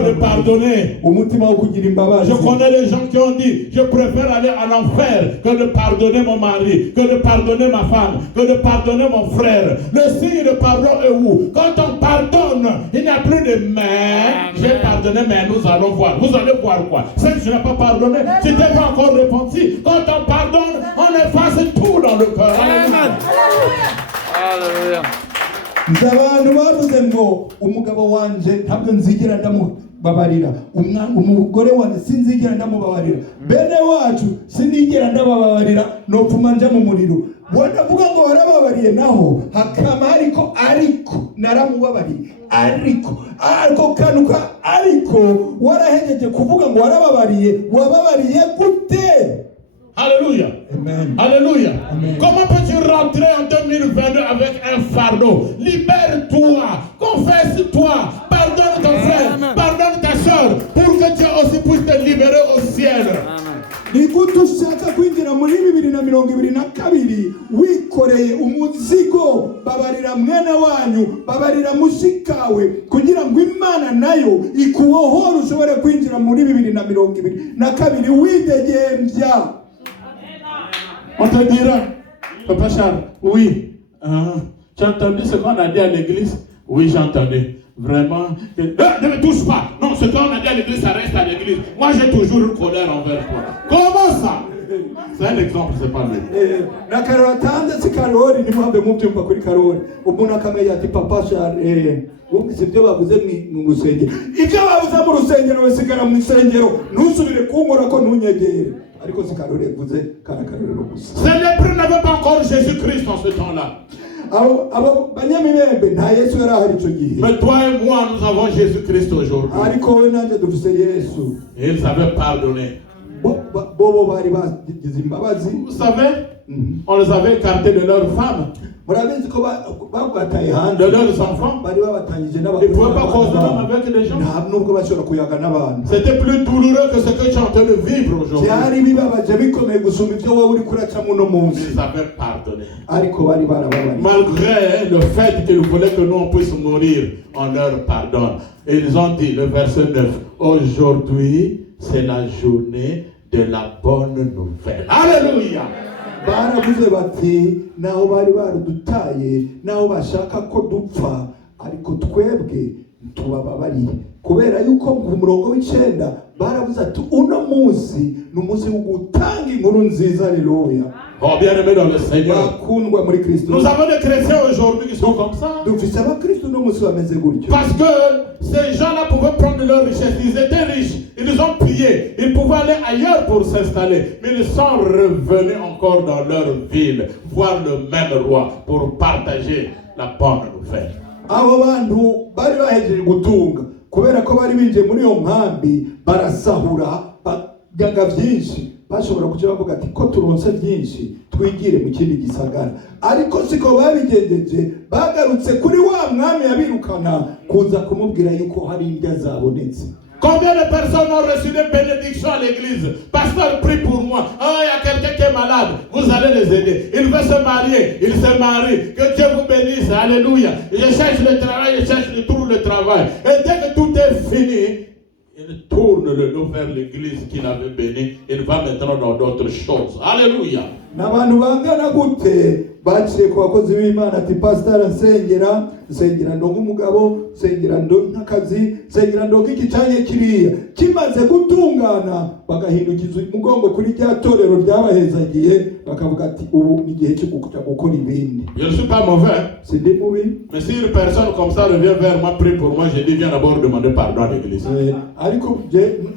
de pardonner. Je connais les gens qui ont dit je préfère aller à l'enfer que de pardonner mon mari, que de pardonner ma femme, que de pardonner mon frère. Le signe de pardon est où? Quand on pardonne, il n'y a plus de mais. J'ai pardonné, mais nous allons voir. Vous allez voir quoi? C'est que je n'ai pas pardonné. Tu t'es pas encore repenti. Quand on pardonne, on efface tout dans le cœur. Amen. Alléluia. Abantu bavuze ngo umugabo wanje ntabwo nzigera ndamubabarira umugore wanjye sinzigera ndamubabarira bene wacu sinigera ndababarira nopfuma nja mu muriro banavuga ngo warababariye naho hakama ariko naramubabariye ariko kanuka ariko warahejeje kuvuga ngo warababariye wababariye gute? Alléluia. Amen. Alléluia. Amen. Comment peux-tu rentrer en 2022 avec un fardeau? Libère-toi, confesse-toi, pardonne ton frère, pardonne ta soeur, pour que Dieu aussi puisse te libérer au ciel. Ni gute ushaka kwinjira muri 2022 wikoreye umuzigo? Babarira mwene wanyu, babarira mushikawe kugira ngo Imana nayo ikubohora ushobore kwinjira muri 2022 widegembya. On te dira, Papa Charles, oui, tu as entendu ce qu'on a dit à l'église? Oui, j'ai entendu. Vraiment, ne me touche pas. Non, ce qu'on a dit à l'église, ça reste à l'église. Moi, j'ai toujours une colère envers toi. Comment ça? C'est un exemple, c'est pas lui. Na Karoli atanze si Karoli ni muhambe mubyumva kuri Karoli. Umuntu akamenya ati Papa Charles wumvise ibyo bavuze mu rusengero. Ibyo bavuze mu rusengero wesigara mu rusengero ntusubire kunkora ko ntunyegere. Ce lépreux n'avait pas encore Jésus-Christ en ce temps-là. abo banyamibembe nta Yesu yari ahari icyo gihe, Mais toi et moi, nous avons Jésus-Christ aujourd'hui. ariko wowe nanjye dufise Yesu. Et ils avaient pardonné. Bobo bari bagize imbabazi. Vous savez, on les avait écartés de leurs femmes, Murabizi ko bagwataye hanze, de leurs enfants. bari babatangije Ils ne n'abagore pouvaient pas causer n'abana même avec des gens. nta nubwo bashobora kuyaga n'abantu. C'était plus douloureux que ce que tu es en train de vivre aujourd'hui. byari bibabaje bikomeye gusumba ibyo wowe uri kuracamo uno munsi, Ils avaient pardonné. ariko bari barababariye. Malgré le fait qu'ils voulaient que nous on puisse mourir, on leur pardonne. Et ils ont dit, le verset 9, aujourd'hui c'est la journée de la bonne nouvelle. Alléluia! Baravuze bati naho bari baradutaye, naho bashaka ko dupfa, ariko twebwe tubababariye, kubera yuko mu murongo w'icenda baravuze ati uno munsi ni umunsi wo gutanga inkuru nziza. Haleluya! Oh, bien-aimés dans le Seigneur. bakundwa muri Kristo, Nous avons des chrétiens aujourd'hui qui sont comme ça. dufise abakristo uno munsi bameze gutyo, Parce que ces gens-là pouvaient prendre leur richesse. Ils étaient riches. Ils ont prié. Ils pouvaient aller ailleurs pour s'installer. Mais ils sont revenus encore dans leur ville, voir le même roi pour partager la bonne nouvelle. abo bantu bari bahejeje gutunga, kubera ko bari binjiye muri iyo nkambi barasahura baganga byinshi, bashobora kuja bavuga ati ko turonse byinshi twigire mu kindi gisagara, ariko siko babigendeje. Bagarutse kuri wa mwami yabirukana kuza kumubwira yuko hari indya zabonetse. Combien de personnes ont reçu des bénédictions à l'église? Pasteur, prie pour moi. Ah, il y a quelqu'un qui est malade. Vous allez les aider. Il veut se marier. Il se marie. Que Dieu vous bénisse. Alléluia. Je cherche le travail. Je cherche, je trouve le travail. Et dès que tout est fini, il tourne le dos vers l'église qu'il avait bénie. Il va maintenant dans d'autres choses. Alléluia. N'abantu bangana gute baciye ku bakozi b'Imana ati pastor nsengera ndongo umugabo, nsengera ndongo akazi, nsengera ndongo iki cyanye kiriya, kimaze gutungana bagahindukiza umugongo kuri rya torero ryabahezagiye, bakavuga ati ubu ni igihe cyo gukora ibindi. Je ne suis pas mauvais. Sindi mubi, Mais si une personne comme ça revient vers moi, prie pour moi, je dis viens d'abord demander pardon à l'église. ariko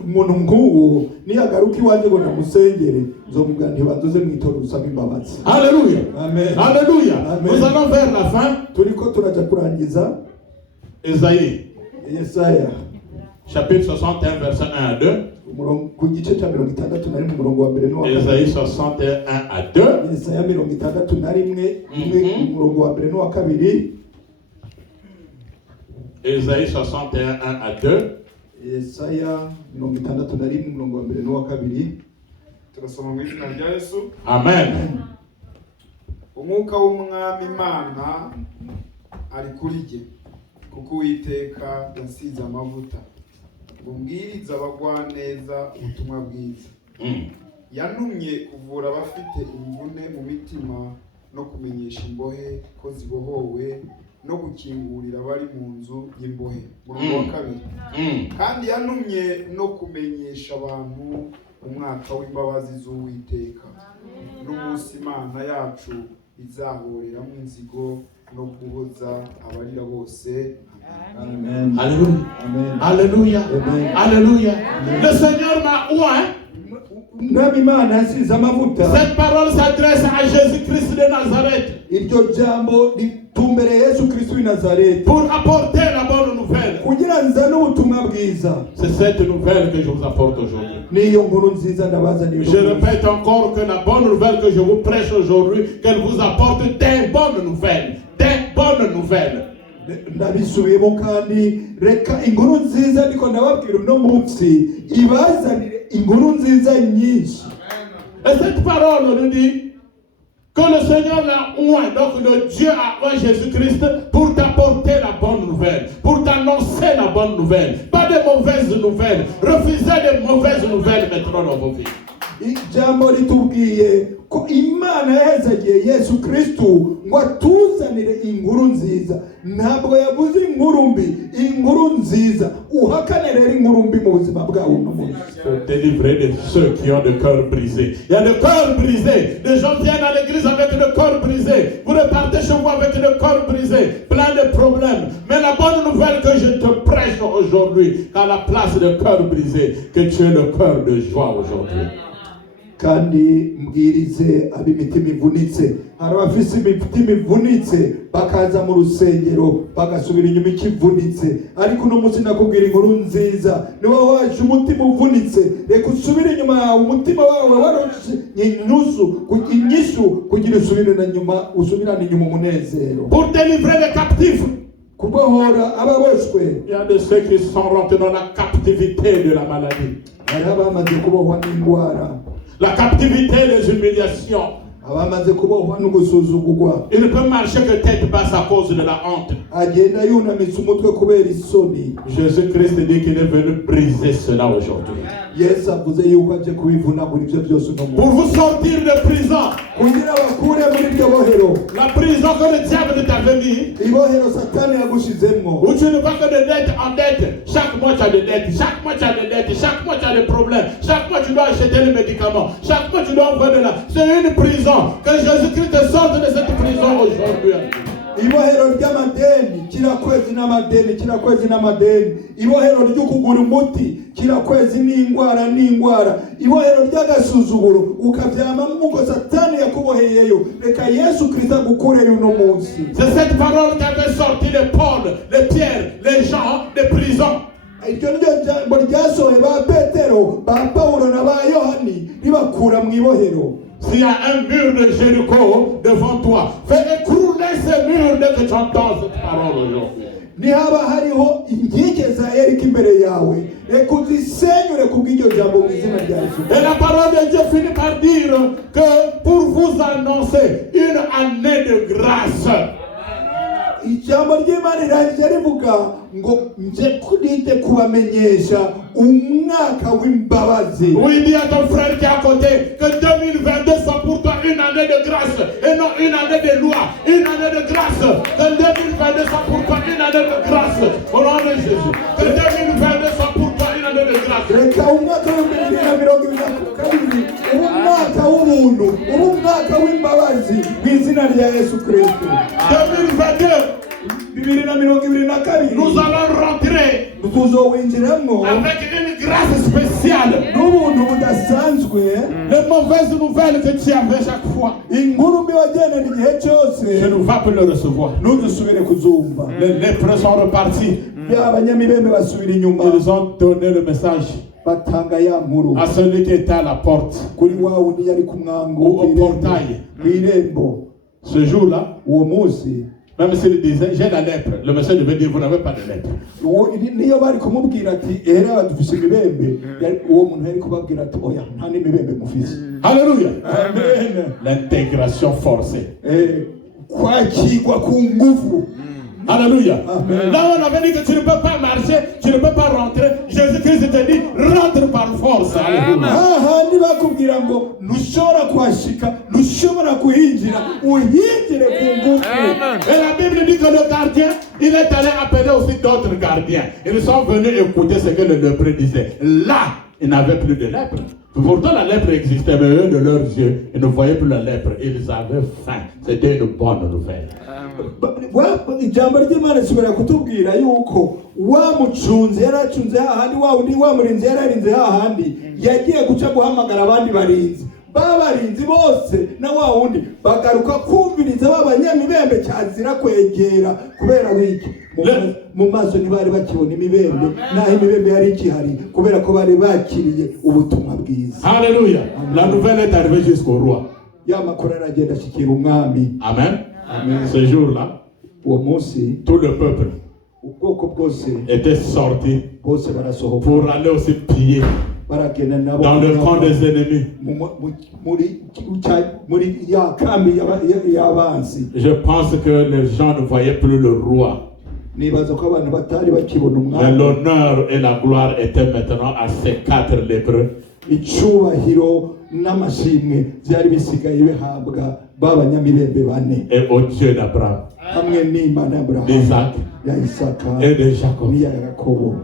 umuntu nk'uwo niyagaruka iwanjye ngo namusengere, nzomubwira ntibanduze mwitoro usaba imbabazi. Alléluia. Amen. Alléluia. Amen. Nous allons vers la fin. Turiko turaja kurangiza. Esaïe, Yesaya chapitre 61, verset 1 à 2. ku gice cya 61 mu murongo wa mbere n'uwa Esaïe kabiri. 61, 1 à 2. Yesaya 61 mu murongo wa mbere n'uwa kabiri. Esaïe 61, 1 à 2. Yesaya 61 mu murongo wa mbere n'uwa kabiri. turasoma mu izina rya Yesu. Amen. Umwuka w'umwami Imana ari kuri jye, kuko Uwiteka yasize amavuta ngo mbwirize abagwaneza ubutumwa bwiza. Yantumye kuvura abafite imvune mu mitima no kumenyesha imbohe ko zibohowe no gukingurira abari mu nzu y'imbohe. Murongo wa kabiri. Kandi yantumye no kumenyesha abantu umwaka w'imbabazi z'Uwiteka n'umunsi Imana yacu izahoreramo inzigo no guhoza abarira bose. Amen. Alléluia. Amen. Alléluia. Amen. Alléluia. Le Seigneur m'a oint. Mwami Imana yasize amavuta. Cette parole s'adresse à Jésus-Christ de Nazareth Iryo jambo ritumbereye Yesu Kristo w'i Nazareti pour apporter la bonne nouvelle. kugira nzane ubutumwa bwiza. C'est cette nouvelle que je vous apporte aujourd'hui. Niyo nkuru nziza ndabazaniye. Je répète encore que la bonne nouvelle que je vous prêche aujourd'hui, qu'elle vous apporte des bonnes nouvelles. Des bonnes nouvelles. Ndabisubiyemo kandi reka inkuru nziza ndiko ndababwira uno munsi ibazanire inkuru nziza nyinshi. Et cette parole nous dit que le Seigneur l'a oint, donc le Dieu a oint Jésus-Christ pour t'apporter la bonne nouvelle, pour t'annoncer la bonne nouvelle, pas de mauvaises nouvelles. Refusez de mauvaises nouvelles maintenant dans vos vies. Ijambo ritubwiye ko Imana yahezagiye Yesu Kristo ngo atuzanire inkuru nziza. Ntabwo yavuze inkuru mbi, inkuru nziza. Uhakane rero inkuru mbi mu buzima bwawe no munsi. Pour délivrer de ceux qui ont le cœur brisé. Il y a le cœur brisé. Les gens viennent à l'église avec le cœur brisé. Vous repartez chez vous avec le cœur brisé. Plein de problèmes. Mais la bonne nouvelle que je te prêche aujourd'hui, qu'à la place de cœur brisé, que tu aies le cœur de joie aujourd'hui. kandi mbwirize ab'imitima ivunitse. Hari abafise imitima ivunitse bakaza mu rusengero bagasubira inyuma ikivunitse, ariko uno munsi nakubwira inkuru nziza. Niba waje umutima uvunitse, reka usubire inyuma yawe, umutima wawe waroshe inyishu kugira usubirane inyuma umunezero. Pour délivrer les captifs. Kubohora ababoshwe. Il y a de ceux qui sont rentrés dans la captivité de la maladie. Hari abamaze kubohwa n'indwara. La captivité des humiliations. Abamaze kubohwa n'ugusuzugurwa. Il ne peut marcher que tête basse à cause de la honte. Agenda yunamitse umutwe kubera isoni. Jésus-Christ dit qu'il est venu briser cela aujourd'hui. Yesu avuze yuko aje kubivunagura ibyo byose uno munsi. Pour vous sortir de prison. Kugira bakure muri iryo bohero. La prison que le diable t'avait mis. Ibohero Satani yagushizemwo. Où tu ne vas que de dette en dette. Chaque mois tu as des dettes. Chaque mois tu as des dettes. Chaque mois tu as des problèmes. Chaque mois tu dois acheter les médicaments. Chaque mois tu dois envoyer de là. C'est une prison. Que Jésus-Christ te sorte de cette prison aujourd'hui. Ibohero ry'amadeni, kirakwezi n'amadeni. Ibohero ry'ukugura umuti, kirakwezi n'ingwara. Ibohero ry'agasuzuguro, ukavyama nk'uko Satani yakuboheyeyo. Reka Yesu Kristo agukureyo uno munsi. C'est cette parole qui avait sorti les Paul, les Pierre, les Jean de prison. Iryo niryo jambo ryasohoye ba Petero, ba Paulo na ba Yohani ribakura mu ibohero. S'il y a un mur de Jéricho devant toi, fais écrouler ce mur dès que tu entends cette parole aujourd'hui. Nihaba hariho inkike za Yeriko imbere yawe, reka uzisenyure kubw'iryo jambo mu izina rya Yesu. Et la parole de Dieu finit par dire que pour vous annoncer une année de grâce. Ijambo ry'Imana rirangije rivuga ngo nje kurite kubamenyesha umwaka w'imbabazi. Oui, dis à ton frère qui est à côté que 2022 soit pour toi une année de grâce et non une année de loi, une année de grâce. Que 2022 soit pour toi une année de grâce au nom de Jésus. Que 2022 soit pour toi une année de grâce. Reka umwaka w'2022 umwaka w'ubuntu, umwaka w'imbabazi mu izina rya Yesu Kristo. 2022 nous allons rentrer avec une grâce spéciale. Les mauvaises nouvelles que tu avais chaque fois, je ne vais plus le recevoir. Les lépreux sont repartis. Ils ont donné le message à celui qui était à la porte ou au portail. Ce jour-là, même s'il disait j'ai la lèpre, le monsieur devait dire vous n'avez pas de lèpre. Alléluia. L'intégration forcée. Alléluia. Là on avait dit que tu ne peux pas marcher, tu ne peux pas rentrer. Jésus-Christ te dit rentre par force. Alléluia. Et la Bible dit que le gardien, il est allé appeler aussi d'autres gardiens. Ils sont venus écouter ce que le lépreux disait. Là, il n'avait plus de lèpre. Pourtant la lèpre existait, mais eux de leurs yeux, ils ne voyaient plus la lèpre. Ils avaient faim. C'était une bonne nouvelle. Ijambo ry'Imana risubira kutubwira yuko wa mucunzi yaracunze hahandi, wa undi wa murinzi yararinze hahandi, yagiye guca guhamagara abandi barinzi. Babarinzi bose na wa wundi bagaruka kumviriza b'abanyamibembe cyazira kwegera kubera wiki mu maso ntibari bakibona imibembe, naho imibembe yari ikihari kubera ko bari bakiriye ubutumwa bwiza. Alléluia. La nouvelle est arrivée jusqu'au roi. Yamakuru aragenda ashikira umwami. Amen. Ce jour-là, tout le peuple était sorti pour aller aussi piller dans le camp des ennemis. Je pense que les gens ne voyaient plus le roi. Mais l'honneur et la gloire étaient maintenant à ces 4 lépreux. Et au Dieu d'Abraham, d'Isaac et de Jacob.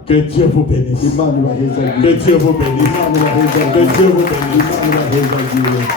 Que Dieu vous bénisse. Que Dieu vous bénisse. Que Dieu vous bénisse.